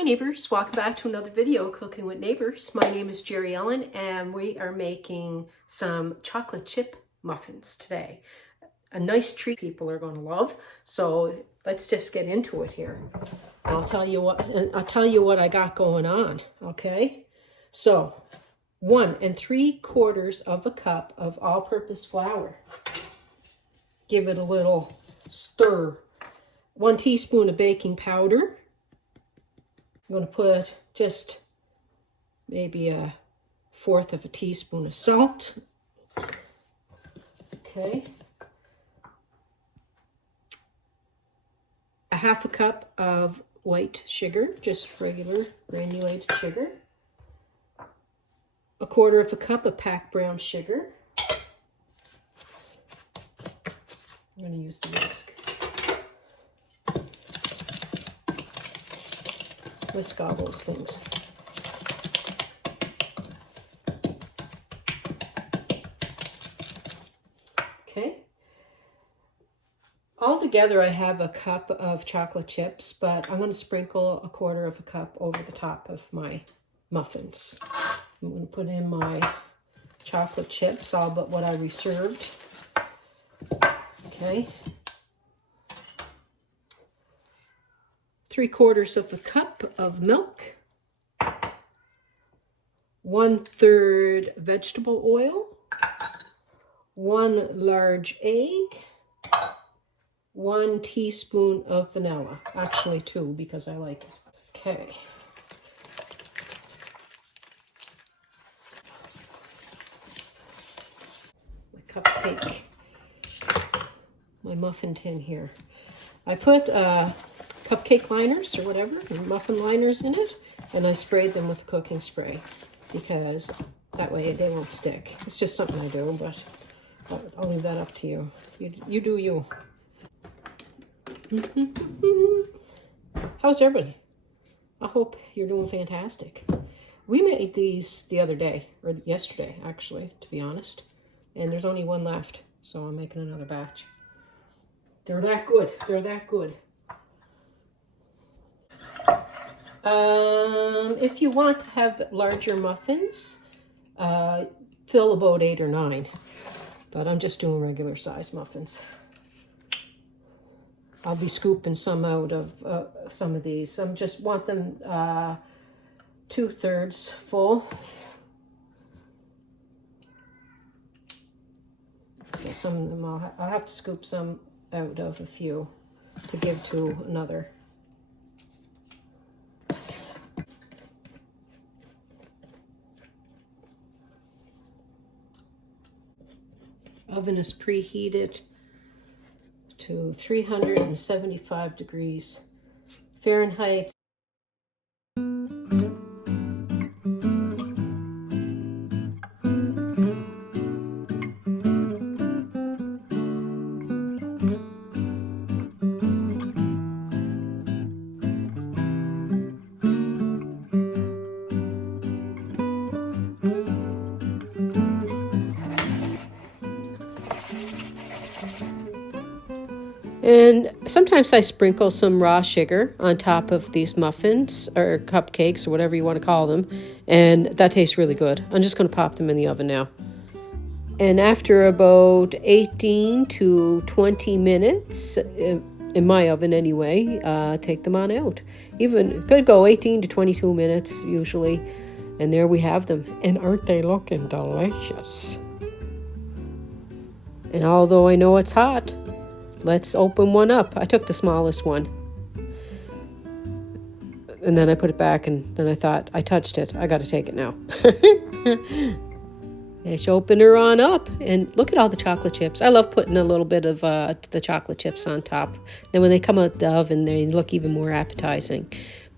Hi neighbors, welcome back to another video, Cooking with Neighbors. My name is Jerry Ellen and we are making some chocolate chip muffins today. A nice treat people are going to love. So let's just get into it here. I'll tell you what I got going on, okay? So 1 3/4 cup of all-purpose flour. Give it a little stir. 1 teaspoon of baking powder. I'm going to put just maybe 1/4 teaspoon of salt. Okay. 1/2 cup of white sugar, just regular granulated sugar. 1/4 cup of packed brown sugar. I'm going to use the whisk. Whisk all those things. Okay. Altogether, I have a cup of chocolate chips, but I'm going to sprinkle 1/4 cup over the top of my muffins. I'm going to put in my chocolate chips, all but what I reserved. Okay. 3/4 cup of milk, 1/3 vegetable oil, 1 large egg, 1 teaspoon of vanilla. Actually 2 because I like it. Okay. My cupcake, my muffin tin here. I put cupcake liners or whatever, muffin liners in it, and I sprayed them with cooking spray because that way they won't stick. It's just something I do, but I'll leave that up to you. You do you. How's everybody? I hope you're doing fantastic. We made these the other day, or yesterday actually, to be honest, and there's only one left, so I'm making another batch. They're that good. They're that good. If you want to have larger muffins, fill about 8 or 9. But I'm just doing regular size muffins. I'll be scooping some out of some of these. I just want them 2/3 full. So some of them I'll have to scoop some out of a few to give to another. Oven is preheated to 375 degrees Fahrenheit. And sometimes I sprinkle some raw sugar on top of these muffins or cupcakes or whatever you want to call them. And that tastes really good. I'm just going to pop them in the oven now. And after about 18 to 20 minutes, in my oven anyway, take them on out. Even could go 18 to 22 minutes usually. And there we have them. And aren't they looking delicious? And although I know it's hot, let's open one up. I took the smallest one. And then I put it back and then I thought, I touched it. I got to take it now. Let's open her on up. And look at all the chocolate chips. I love putting a little bit of the chocolate chips on top. Then when they come out the oven, they look even more appetizing.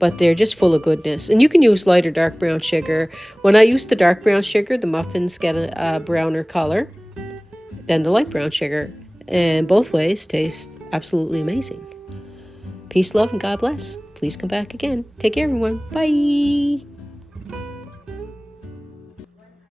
But they're just full of goodness. And you can use light or dark brown sugar. When I use the dark brown sugar, the muffins get a browner color than the light brown sugar. And both ways taste absolutely amazing. Peace, love, and God bless. Please come back again. Take care, everyone. Bye.